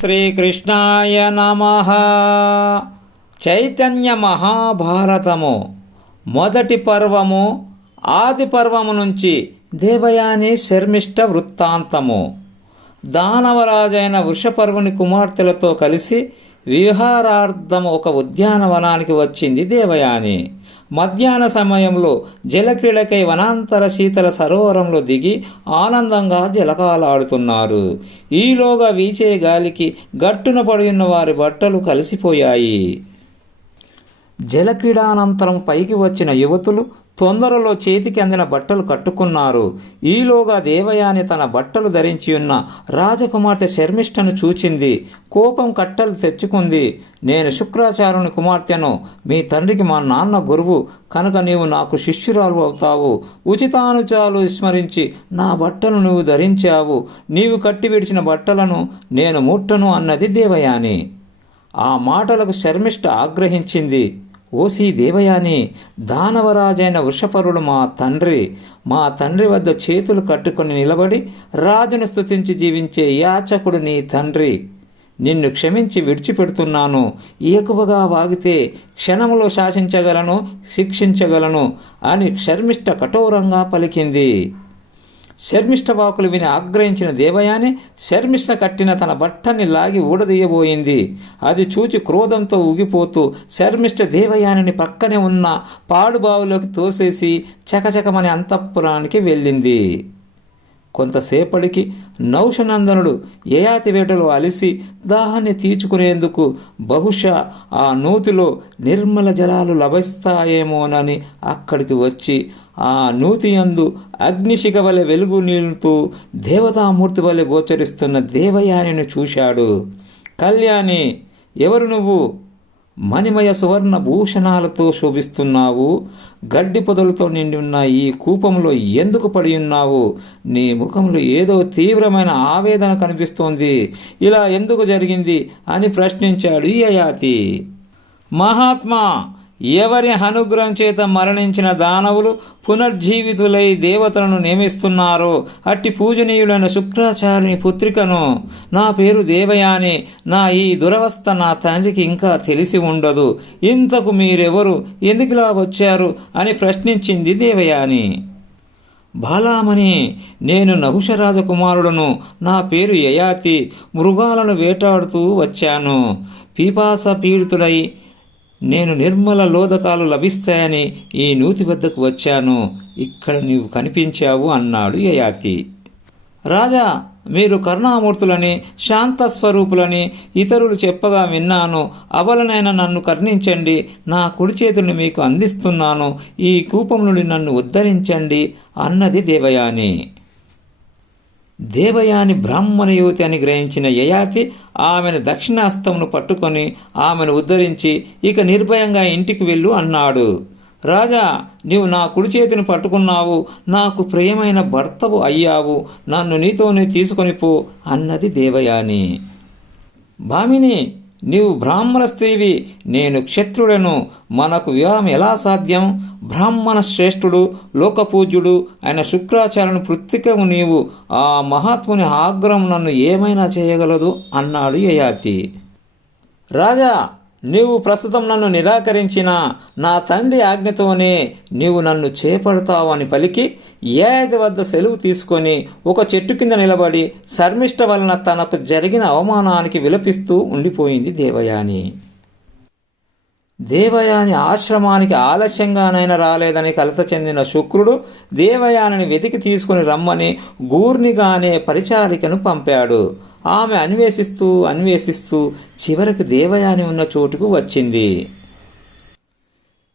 శ్రీకృష్ణాయ నమ. చైతన్య మహాభారతము. మొదటి పర్వము ఆది పర్వము నుంచి దేవయాని శర్మిష్ట వృత్తాంతము. దానవరాజైన వృషపర్వుని కుమార్తెలతో కలిసి విహారార్థం ఒక ఉద్యానవనానికి వచ్చింది దేవయాని. మధ్యాహ్న సమయంలో జలక్రీడకై వనాంతర శీతల సరోవరంలో దిగి ఆనందంగా జలకాలాడుతున్నారు. ఈలోగా వీచే గాలికి గట్టున పడి ఉన్న వారి బట్టలు కలిసిపోయాయి. జలక్రీడానంతరం పైకి వచ్చిన యువతులు తొందరలో చేతికి అందిన బట్టలు కట్టుకున్నారు. ఈలోగా దేవయాని తన బట్టలు ధరించి ఉన్న రాజకుమార్తె శర్మిష్టను చూచింది. కోపం కట్టలు తెచ్చుకుంది. నేను శుక్రాచార్యుని కుమార్తెను. మీ తండ్రికి మా నాన్న గురువు. కనుక నీవు నాకు శిష్యురాలు అవుతావు. ఉచితానుచాలు విస్మరించి నా బట్టలు నువ్వు ధరించావు. నీవు కట్టి విడిచిన బట్టలను నేను ముట్టను అన్నది దేవయాని. ఆ మాటలకు శర్మిష్ట ఆగ్రహించింది. ఓసి దేవయాని దానవరాజైన వృషపరుడు మా తండ్రి మా తండ్రి వద్ద చేతులు కట్టుకొని నిలబడి రాజును స్తుతించి జీవించే యాచకుడు నీ తండ్రి. నిన్ను క్షమించి విడిచిపెడుతున్నాను. ఎక్కువగా వాగితే క్షణములో శాసించగలను శిక్షించగలను అని శర్మిష్ట కఠోరంగా పలికింది. శర్మిష్ట వాకులు విని ఆగ్రహించిన దేవయాని శర్మిష్ట కట్టిన తన బట్టని లాగి ఊడదీయబోయింది. అది చూచి క్రోధంతో ఊగిపోతూ శర్మిష్ట దేవయానిని పక్కనే ఉన్న పాడుబావులోకి తోసేసి చకచకమని అంతఃపురానికి వెళ్ళింది. కొంతసేపటికి నౌషనందనుడు యయాతి వేటలో అలిసి దాహాన్ని తీర్చుకునేందుకు బహుశా ఆ నూతిలో నిర్మల జలాలు లభిస్తాయేమోనని అక్కడికి వచ్చి ఆ నూతి యందు అగ్నిశిఖ వలె వెలుగు నీళ్ళతో దేవతామూర్తి వలె గోచరిస్తున్న దేవయానిని చూశాడు. కళ్యాణి ఎవరు నువ్వు? మణిమయ సువర్ణ భూషణాలతో శోభిస్తున్నావు. గడ్డి పొదలతో నిండి ఉన్న ఈ కూపంలో ఎందుకు పడి ఉన్నావు? నీ ముఖంలో ఏదో తీవ్రమైన ఆవేదన కనిపిస్తోంది. ఇలా ఎందుకు జరిగింది? అని ప్రశ్నించాడు ఈ అయాతి. మహాత్మా ఎవరి అనుగ్రహం చేత మరణించిన దానవులు పునర్జీవితులై దేవతలను నియమిస్తున్నారో అట్టి పూజనీయుడైన శుక్రాచార్యుని పుత్రికను నా పేరు దేవయాని నా ఈ దురవస్థ నా తండ్రికి ఇంకా తెలిసి ఉండదు. ఇంతకు మీరెవరు? ఎందుకులా వచ్చారు? అని ప్రశ్నించింది దేవయాని. బాలామణి నేను నహుషరాజ కుమారుడను నా పేరు యయాతి మృగాలను వేటాడుతూ వచ్చాను. పీపాస పీడితుడై నేను నిర్మల లోదకాలు లభిస్తాయని ఈ నూతి వద్దకు వచ్చాను. ఇక్కడ నీవు కనిపించావు అన్నాడు యయాతి. రాజా మీరు కరుణామూర్తులని శాంతస్వరూపులని ఇతరులు చెప్పగా విన్నాను. అవలనైనా నన్ను కర్ణించండి. నా కుడి చేతుని మీకు అందిస్తున్నాను. ఈ కూపం నుండి నన్ను ఉద్ధరించండి అన్నది దేవయాని. దేవయాని బ్రాహ్మణ యువతి అని గ్రహించిన యయాతి ఆమెను దక్షిణాస్తమును పట్టుకొని ఆమెను ఉద్ధరించి ఇక నిర్భయంగా ఇంటికి వెళ్ళు అన్నాడు. రాజా నీవు నా కుడి చేతిని పట్టుకున్నావు నాకు ప్రియమైన భర్తవు అయ్యావు నన్ను నీతోనే తీసుకొని పో అన్నది దేవయాని. భామిని నీవు బ్రాహ్మణ స్త్రీవి నేను క్షత్రుడను. మనకు వివాహం ఎలా సాధ్యం? బ్రాహ్మణ శ్రేష్ఠుడు లోకపూజ్యుడు అయిన శుక్రాచార్యుని పృత్తికము నీవు. ఆ మహాత్ముని ఆగ్రహం నన్ను ఏమైనా చేయగలదు? అన్నాడు యయాతి. రాజా నీవు ప్రస్తుతం నన్ను నిరాకరించిన నా తండ్రి ఆజ్ఞతోనే నీవు నన్ను చేపడతావు అని పలికి ఏది వద్ద సెలవు తీసుకొని ఒక చెట్టు కింద నిలబడి శర్మిష్ట వలన తనకు జరిగిన అవమానానికి విలపిస్తూ ఉండిపోయింది దేవయాని. దేవయాని ఆశ్రమానికి ఆలస్యంగానైనా రాలేదని కలత చెందిన శుక్రుడు దేవయానిని వెతికి తీసుకుని రమ్మని గూర్నిగానే పరిచారికను పంపాడు. ఆమె అన్వేషిస్తూ అన్వేషిస్తూ చివరికి దేవయాని ఉన్న చోటుకు వచ్చింది.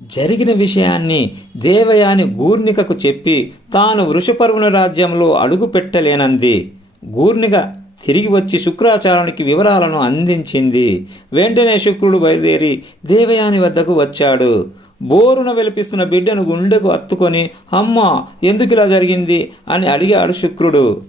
జరిగిన విషయాన్ని దేవయాని గూర్నికకు చెప్పి తాను వృషపర్వుని రాజ్యంలో అడుగు పెట్టలేనంది గూర్నిక తిరిగి వచ్చి శుక్రాచార్యునికి వివరాలను అందించింది. వెంటనే శుక్రుడు బయలుదేరి దేవయాని వద్దకు వచ్చాడు. బోరున వెలిపిస్తున్న బిడ్డను గుండెకు అత్తుకొని అమ్మ ఎందుకు ఇలా జరిగింది? అని అడిగాడు శుక్రుడు.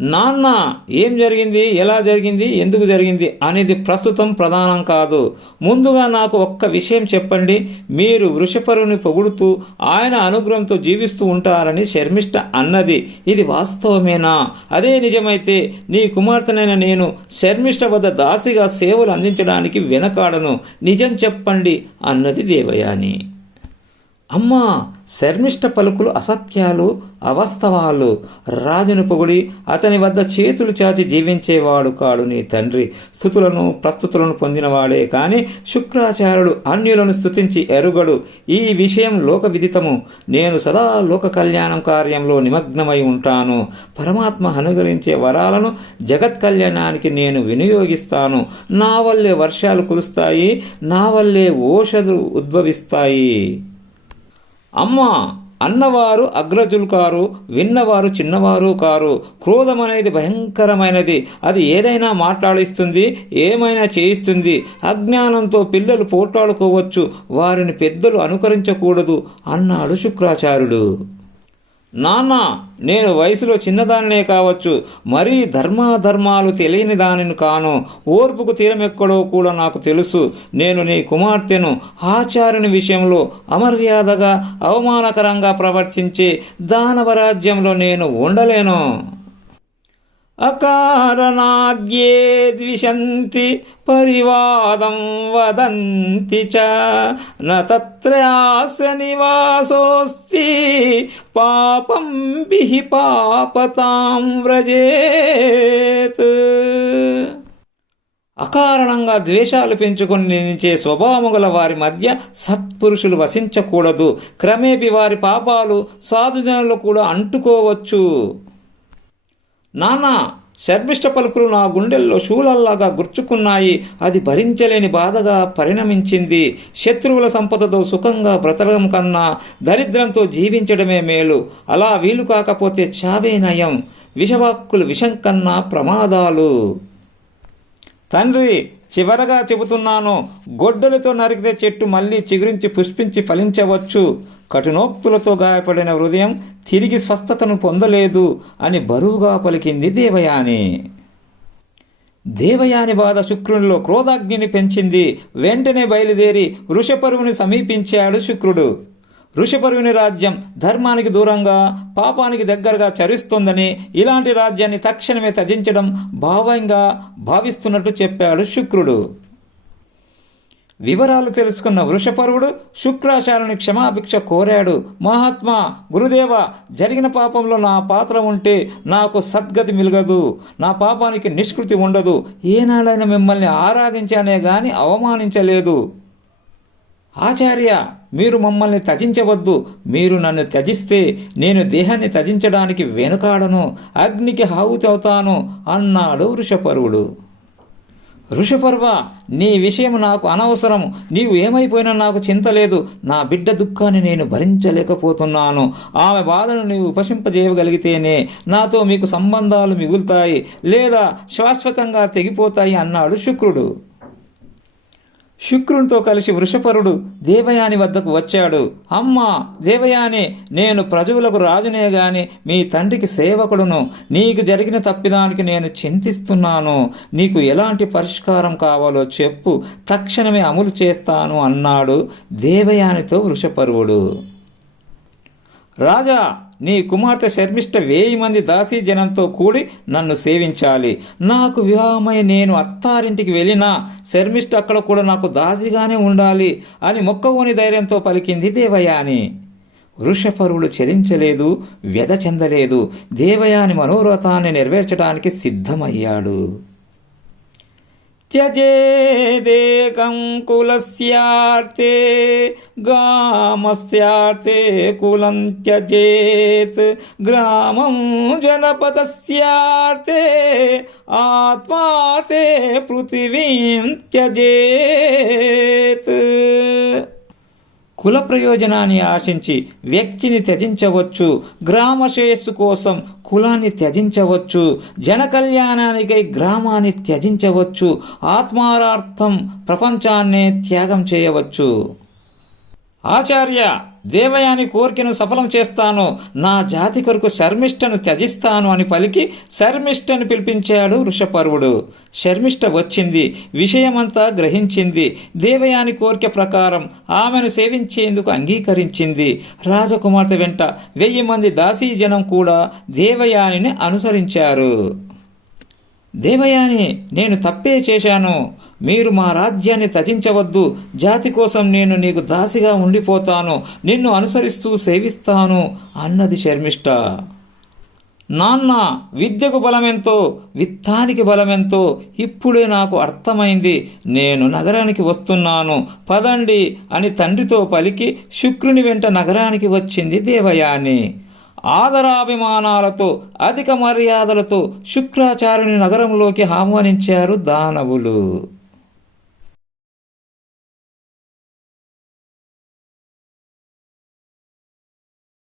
నాన్న ఏం జరిగింది? ఎలా జరిగింది? ఎందుకు జరిగింది? అనేది ప్రస్తుతం ప్రధానం కాదు. ముందుగా నాకు ఒక్క విషయం చెప్పండి. మీరు వృషపరుని పొగుడుతూ ఆయన అనుగ్రహంతో జీవిస్తూ ఉంటారని శర్మిష్ట అన్నది. ఇది వాస్తవమేనా? అదే నిజమైతే నీ కుమార్తెనైన నేను శర్మిష్ట వద్ద దాసిగా సేవలు అందించడానికి వెనకాడను. నిజం చెప్పండి అన్నది దేవయాని. అమ్మా శర్మిష్ట పలుకులు అసత్యాలు అవాస్తవాలు రాజును పొగిడి అతని వద్ద చేతులు చాచి జీవించేవాడు కాడు నీ తండ్రి. స్థుతులను ప్రస్తుతులను పొందినవాడే. కాని శుక్రాచార్యుడు అన్యులను స్థుతించి ఎరుగడు. ఈ విషయం లోక విదితము నేను సదా లోక కళ్యాణం కార్యంలో నిమగ్నమై ఉంటాను. పరమాత్మ అనుగ్రహించే వరాలను జగత్ కళ్యాణానికి నేను వినియోగిస్తాను. నా వల్లే వర్షాలు కురుస్తాయి నా వల్లే ఓషధులు ఉద్భవిస్తాయి. అమ్మ అన్నవారు అగ్రజులు కారు విన్నవారు చిన్నవారు కారు. క్రోధం అనేది భయంకరమైనది. అది ఏదైనా మాట్లాడిస్తుంది ఏమైనా చేయిస్తుంది. అజ్ఞానంతో పిల్లలు పోట్లాడుకోవచ్చు. వారిని పెద్దలు అనుకరించకూడదు అన్నాడు శుక్రాచార్యుడు. నాన్న నేను వయసులో చిన్నదాన్నే కావచ్చు మరీ ధర్మాధర్మాలు తెలియని దానిని కాను. ఓర్పుకు తీరమెక్కడో కూడా నాకు తెలుసు. నేను నీ కుమార్తెను ఆచార్యుని విషయంలో అమర్యాదగా అవమానకరంగా ప్రవర్తించే దానవరాజ్యంలో నేను ఉండలేను. అకారణాద్యే ద్విషంతి పరివాదం వదంతి చ. న నివాసోస్తి పాపం బిహి పాపతాం వ్రజేత్. అకారణంగా ద్వేషాలు పెంచుకొని నిందించే స్వభావము గల వారి మధ్య సత్పురుషులు వసించకూడదు. క్రమేపి వారి పాపాలు సాధుజనులు కూడా అంటుకోవచ్చు. నానా శర్మిష్ట పలుకులు నా గుండెల్లో శూలల్లాగా గుర్చుకున్నాయి. అది భరించలేని బాధగా పరిణమించింది. శత్రువుల సంపదతో సుఖంగా బ్రతకడం కన్నా దరిద్రంతో జీవించడమే మేలు. అలా వీలు కాకపోతే చావే నయం. విషవాక్కులు విషం కన్నా ప్రమాదాలు. తండ్రి చివరగా చెబుతున్నాను. గొడ్డలతో నరికితే చెట్టు మళ్ళీ చిగురించి పుష్పించి ఫలించవచ్చు. కఠినోక్తులతో గాయపడిన హృదయం తిరిగి స్వస్థతను పొందలేదు అని బరువుగా పలికింది దేవయాని. దేవయాని బాధ శుక్రునిలో క్రోధాగ్నిని పెంచింది. వెంటనే బయలుదేరి వృషపరువుని సమీపించాడు శుక్రుడు. వృషపరువుని రాజ్యం ధర్మానికి దూరంగా పాపానికి దగ్గరగా చరిస్తుందని ఇలాంటి రాజ్యాన్ని తక్షణమే త్యజించడం భావంగా భావిస్తున్నట్టు చెప్పాడు శుక్రుడు. వివరాలు తెలుసుకున్న వృషపరువుడు శుక్రాచార్యుని క్షమాభిక్ష కోరాడు. మహాత్మా గురుదేవ జరిగిన పాపంలో నా పాత్ర ఉంటే నాకు సద్గతి మిలగదు. నా పాపానికి నిష్కృతి ఉండదు. ఏనాడైనా మిమ్మల్ని ఆరాధించానే గాని అవమానించలేదు. ఆచార్య మీరు మమ్మల్ని త్యజించవద్దు. మీరు నన్ను త్యజిస్తే నేను దేహాన్ని త్యజించడానికి వెనుకాడను. అగ్నికి హావుతవుతాను అన్నాడు వృషపరువుడు ఋషపర్వ నీ విషయం నాకు అనవసరం నీవు ఏమైపోయినా నాకు చింత లేదు. నా బిడ్డ దుఃఖాన్ని నేను భరించలేకపోతున్నాను. ఆమె బాధను నీవు ఉపశింపజేయగలిగితేనే నాతో మీకు సంబంధాలు మిగులుతాయి లేదా శాశ్వతంగా తెగిపోతాయి అన్నాడు శుక్రుడు. శుక్రునితో కలిసి వృషపరుడు దేవయాని వద్దకు వచ్చాడు. అమ్మా దేవయాని నేను ప్రజలకు రాజునే గాని మీ తండ్రికి సేవకుడును. నీకు జరిగిన తప్పిదానికి నేను చింతిస్తున్నాను. నీకు ఎలాంటి పరిష్కారం కావాలో చెప్పు. తక్షణమే అమలు చేస్తాను అన్నాడు దేవయానితో వృషపరువుడు రాజా నీ కుమార్తె శర్మిష్ట వేయి మంది దాసీ జనంతో కూడి నన్ను సేవించాలి. నాకు వివాహమై నేను అత్తారింటికి వెళ్ళినా శర్మిష్ట అక్కడ కూడా నాకు దాసిగానే ఉండాలి అని మొక్కవోని ధైర్యంతో పలికింది దేవయాని. వృషపరువులు చెలించలేదు వ్యధ చెందలేదు. దేవయాని మనోరథాన్ని నెరవేర్చడానికి సిద్ధమయ్యాడు. त्यजेदेकं कुलस्यार्थे कुल त्यजेत् ग्रामं जनपदस्यार्थे आत्मार्थे पृथिवीं त्यजेत्। కుల ప్రయోజనాన్ని ఆశించి వ్యక్తిని త్యజించవచ్చు గ్రామ శ్రేయస్సు కోసం కులాన్ని త్యజించవచ్చు జన కళ్యాణానికై గ్రామాన్ని త్యజించవచ్చు ఆత్మారార్థం ప్రపంచాన్నే త్యాగం చేయవచ్చు. ఆచార్య దేవయాని కోరికను సఫలం చేస్తాను. నా జాతి కొరకు శర్మిష్టను త్యజిస్తాను అని పలికి శర్మిష్టను పిలిపించాడు వృషపర్వుడు. శర్మిష్ట వచ్చింది విషయమంతా గ్రహించింది. దేవయాని కోరిక ప్రకారం ఆమెను సేవించేందుకు అంగీకరించింది. రాజకుమార్తె వెంట వెయ్యి మంది దాసీ జనం కూడా దేవయానిని అనుసరించారు. దేవయాని నేను తప్పే చేశాను. మీరు మా రాజ్యాన్ని త్యజించవద్దు జాతి కోసం నేను నీకు దాసిగా ఉండిపోతాను. నిన్ను అనుసరిస్తూ సేవిస్తాను అన్నది శర్మిష్ట. నాన్న విద్యకు బలమెంతో విత్తానికి బలమెంతో ఇప్పుడే నాకు అర్థమైంది. నేను నగరానికి వస్తున్నాను. పదండి అని తండ్రితో పలికి శుక్రుని వెంట నగరానికి వచ్చింది దేవయాని. ఆదరాభిమానాలతో అధిక మర్యాదలతో శుక్రాచార్యుని నగరంలోకి ఆహ్వానించారు దానవులు.